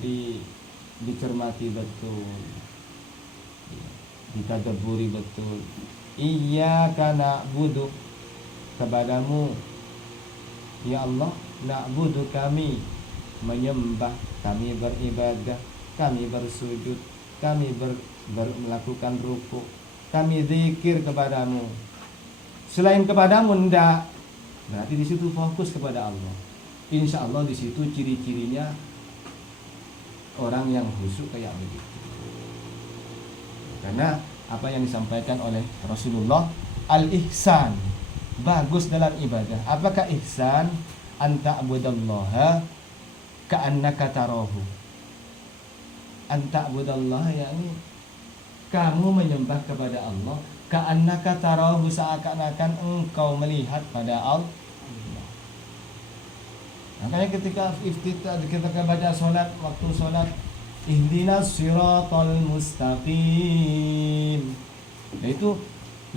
dicermati betul, ditadabburi betul. Iyyaka na'budu, kepadamu ya Allah, na'budu, kami menyembah, kami beribadah, kami bersujud, kami melakukan ruku, kami zikir kepadamu. Selain kepadamu ndak. Berarti di situ fokus kepada Allah. Insya Allah di situ ciri-cirinya orang yang khusyuk kayak begitu. Karena apa yang disampaikan oleh Rasulullah, al-ihsan, bagus dalam ibadah. Apakah ihsan? Anta abudallaha ka'annaka tarahu. Anta abudallaha, yakni kamu menyembah kepada Allah ka'annaka tarahu, seakan-akan engkau melihat pada Allah. Makanya ketika baca sholat, waktu sholat, ihdinas siratal mustaqim, yaitu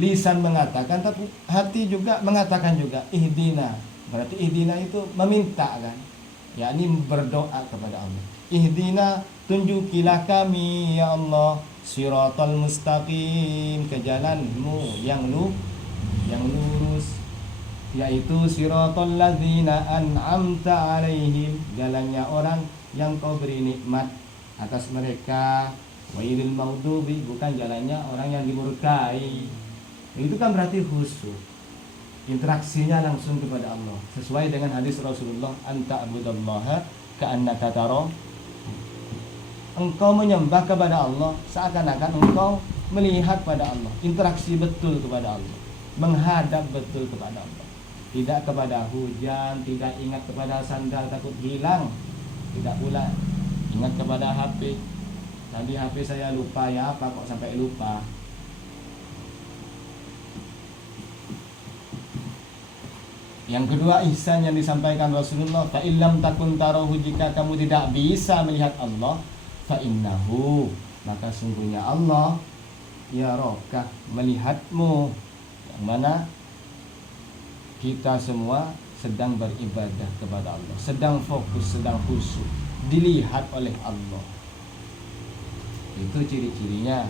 lisan mengatakan tapi hati juga mengatakan juga ihdina. Berarti ihdina itu meminta kan, yakni berdoa kepada Allah. Ihdina, tunjukilah kami ya Allah, siratal mustaqim, ke jalanmu yang lurus. yaitu siratal ladzina an'amta alaihim, jalannya orang yang kau beri nikmat atas mereka, wailil maghdubi, bukan jalannya orang yang dimurkai. Itu kan berarti khusyuk, interaksinya langsung kepada Allah, sesuai dengan hadis Rasulullah, anta abudallaha ka'annaka tara, engkau menyembah kepada Allah seakan-akan engkau melihat pada Allah, interaksi betul kepada Allah, menghadap betul kepada Allah. Tidak kepada hujan, tidak ingat kepada sandal takut hilang, tidak pula ingat kepada HP. Tadi HP saya lupa, ya apa kok sampai lupa. Yang kedua, ihsan yang disampaikan Rasulullah, fa illam takun tarahu, jika kamu tidak bisa melihat Allah, fa innahu, maka sungguhnya Allah yaraka, melihatmu. Yang mana kita semua sedang beribadah kepada Allah, sedang fokus, sedang khusyuk, dilihat oleh Allah. Itu ciri-cirinya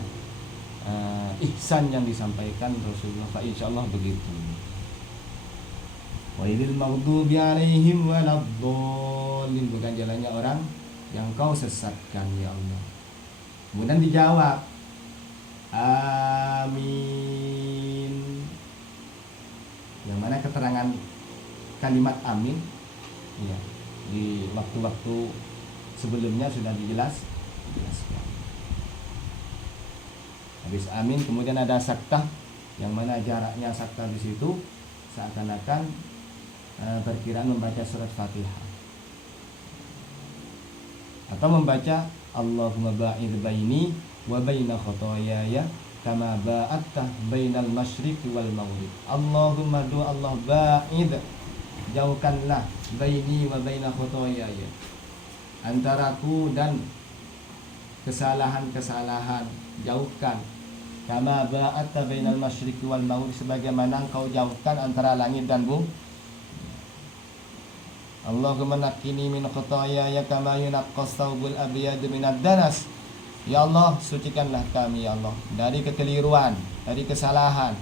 ihsan yang disampaikan Rasulullah. Fa insyaallah begitu. Wailil maghdubi alaihim waladdallin, bukan jalannya orang yang kau sesatkan ya Allah. Kemudian dijawab, amin. Yang mana keterangan kalimat amin, ya, di waktu-waktu sebelumnya sudah dijelaskan. Habis amin kemudian ada saktah, yang mana jaraknya saktah di situ seakan-akan perkiraan membaca surat Fatihah, atau membaca Allahumma ba'id baini wa baina khotoyaya kama ba'atta bainal masyriqi wal maghrib. Allahumma, do Allah, ba'id, jauhkanlah, baini wa baina khotoyaya, antaraku dan kesalahan-kesalahan, jauhkan, kama ba'atta bainal masyriqi wal maghrib, sebagaimana engkau jauhkan antara langit dan bumi. Allahumma naqqini min khotoyaya kama yunaqqas thawbul abyad minad danas. Ya Allah, sucikanlah kami ya Allah dari kekeliruan, dari kesalahan.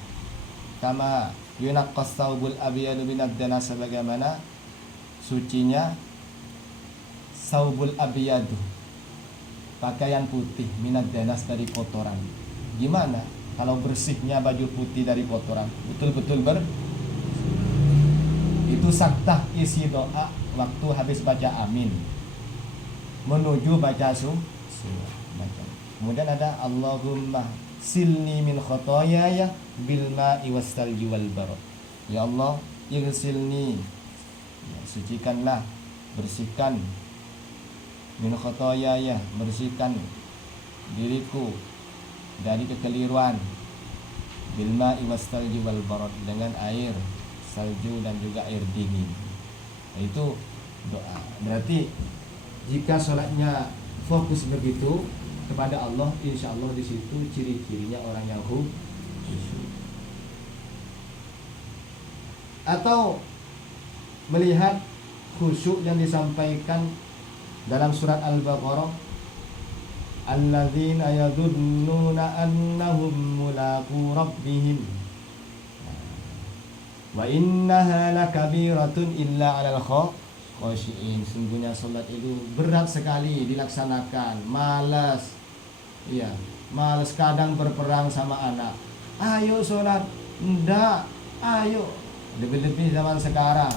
Kama yunaqqas thawbul abyad minad danas, sebagaimana sucinya thawbul abyad, pakaian putih, minad danas, dari kotoran. Gimana kalau bersihnya baju putih dari kotoran? Betul-betul itu saktah isi doa waktu habis baca amin menuju baca baca. Kemudian ada Allahumma silni min khotoyaya bil ma'i wassalji wal barad. Ya Allah, igsilni, ya, sucikanlah, bersihkan, min khotoyaya, bersihkan diriku dari kekeliruan, bil ma'i wassalji wal barad, dengan air salju dan juga air dingin. Itu doa. Berarti jika sholatnya fokus begitu kepada Allah, insya Allah di situ ciri-cirinya orang yang khusyuk. Atau melihat khusyuk yang disampaikan dalam surat Al-Baqarah, alladzina yadunnuna annahum mulaqu rabbihim wa innaha lakabiratun illa 'alal khashiin. Sungguhnya salat itu berat sekali dilaksanakan, malas. Iya, malas kadang berperang sama anak. Ayo salat, enggak, ayo. Lebih-lebih zaman sekarang.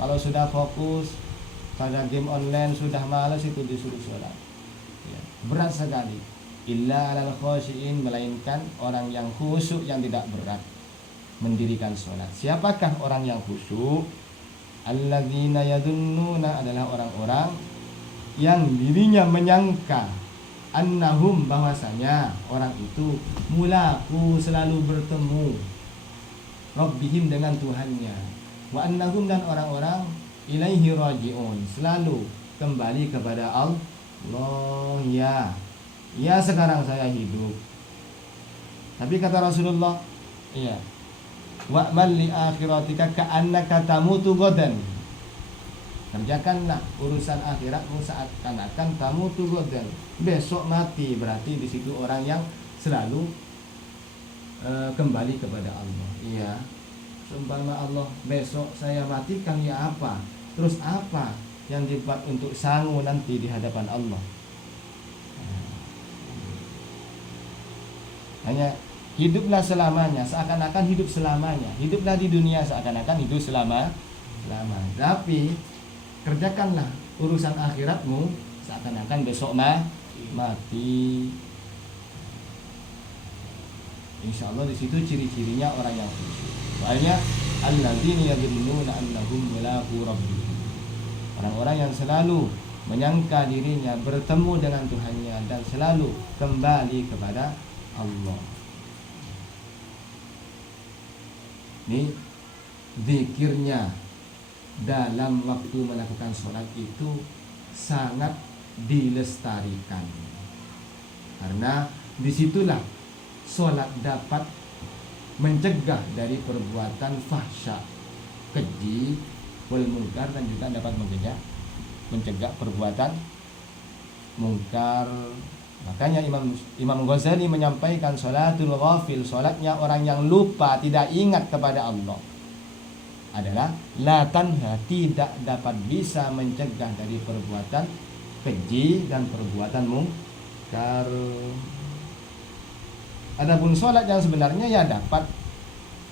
Kalau sudah fokus pada game online, sudah malas, itu disuruh salat. Ya, berat sekali. Illa 'alal khashiin, melainkan orang yang khusyuk yang tidak berat mendirikan sholat. Siapakah orang yang khusyuk? Alladzina yadunnuna, adalah orang-orang yang dirinya menyangka, annahum, bahwasanya orang itu, mulaku, selalu bertemu, rabbihim, dengan Tuhannya, wa annahum, dan orang-orang, ilaihi raji'un, selalu kembali kepada Allah. Ya sekarang saya hidup. Tapi kata Rasulullah, iya, wa'mal li akhiratika ka'annaka tamutu godan. Kerjakanlah urusan akhiratmu seakan-akan tamutu godan, besok mati. Berarti di situ orang yang selalu kembali kepada Allah. Iya, seumpama Allah besok saya matikan ya apa? Terus apa yang dibuat untuk sangu nanti di hadapan Allah? Hanya hiduplah selamanya, seakan-akan hidup selamanya. Hiduplah di dunia seakan-akan hidup selamanya. Tapi kerjakanlah urusan akhiratmu seakan-akan besok mati. Insya Allah di situ ciri-cirinya orang yang khusyuk. Soalnya alladzina yadhunnuna annahum mulaqu rabbihim. Orang-orang yang selalu menyangka dirinya bertemu dengan Tuhannya dan selalu kembali kepada Allah. Ini zikirnya dalam waktu melakukan sholat itu sangat dilestarikan, karena disitulah sholat dapat mencegah dari perbuatan fahsya, keji, wal munkar, dan juga dapat mencegah perbuatan mungkar. Makanya Imam Ghazali menyampaikan sholatul ghafil, sholatnya orang yang lupa, tidak ingat kepada Allah, adalah la tanha, tidak dapat bisa mencegah dari perbuatan keji dan perbuatan mungkar. Adapun sholat yang sebenarnya ya dapat,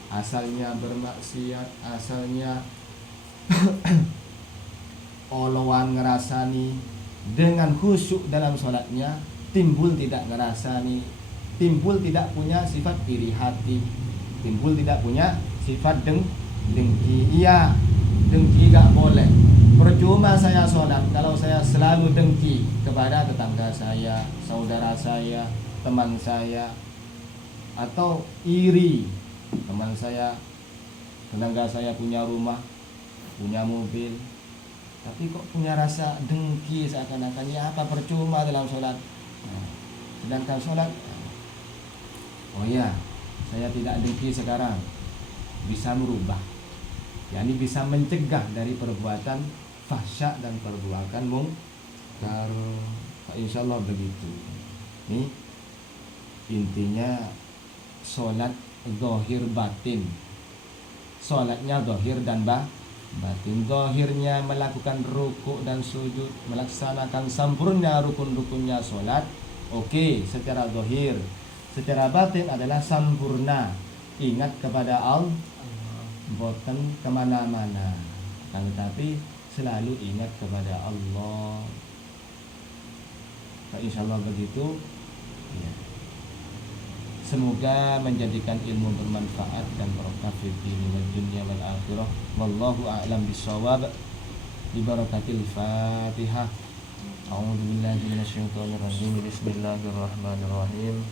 asalnya bermaksiat, asalnya olowan ngerasani, dengan khusyuk dalam sholatnya timbul tidak ngerasani, timbul tidak punya sifat iri hati, timbul tidak punya sifat dengki. Iya, dengki gak boleh. Percuma saya sholat kalau saya selalu dengki kepada tetangga saya, saudara saya, teman saya, atau iri teman saya, tetangga saya punya rumah, punya mobil, tapi kok punya rasa dengki seakan-akan ya apa percuma dalam sholat. Sedangkan sholat, oh ya, saya tidak dengki sekarang, bisa merubah, yakni bisa mencegah dari perbuatan fahsya dan perbuatan mungkar. Insya Allah begitu. Ini intinya sholat zahir batin. Sholatnya zahir dan batin. Zahirnya melakukan rukuk dan sujud, melaksanakan sempurna rukun-rukunnya sholat, oke, secara zahir. Secara batin adalah sempurna, ingat kepada Allah, boten kemana-mana, tetapi selalu ingat kepada Allah. Insyaallah begitu ya. Semoga menjadikan ilmu bermanfaat dan barokah fid dini wad dunya wal akhirah. Wallahu a'lam bissawab. Bi barakatil Fatihah. A'udzu billahi minasyaitonir rajim. Bismillahirrahmanirrahim.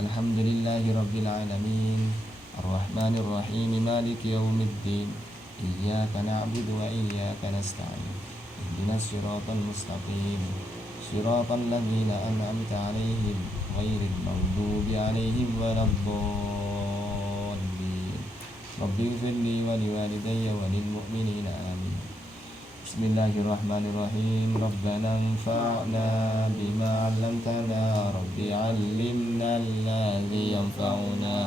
Alhamdulillahirabbil alamin. Arrahmanir rahim. Maliki yaumiddin. Iyyaka na'budu wa iyyaka nasta'in. Ihdinas siratal mustaqim. Siratal ladzina an'amta 'alaihim ghairil maghdubi 'alaihim waladdallin. Rabbighfirli wa liwalidayya wa lil mu'minina amin. Bismillahirrahmanirrahim. Rabbana anfa'na bima 'allamtana, Rabbi 'allimna alladhi yanfa'una.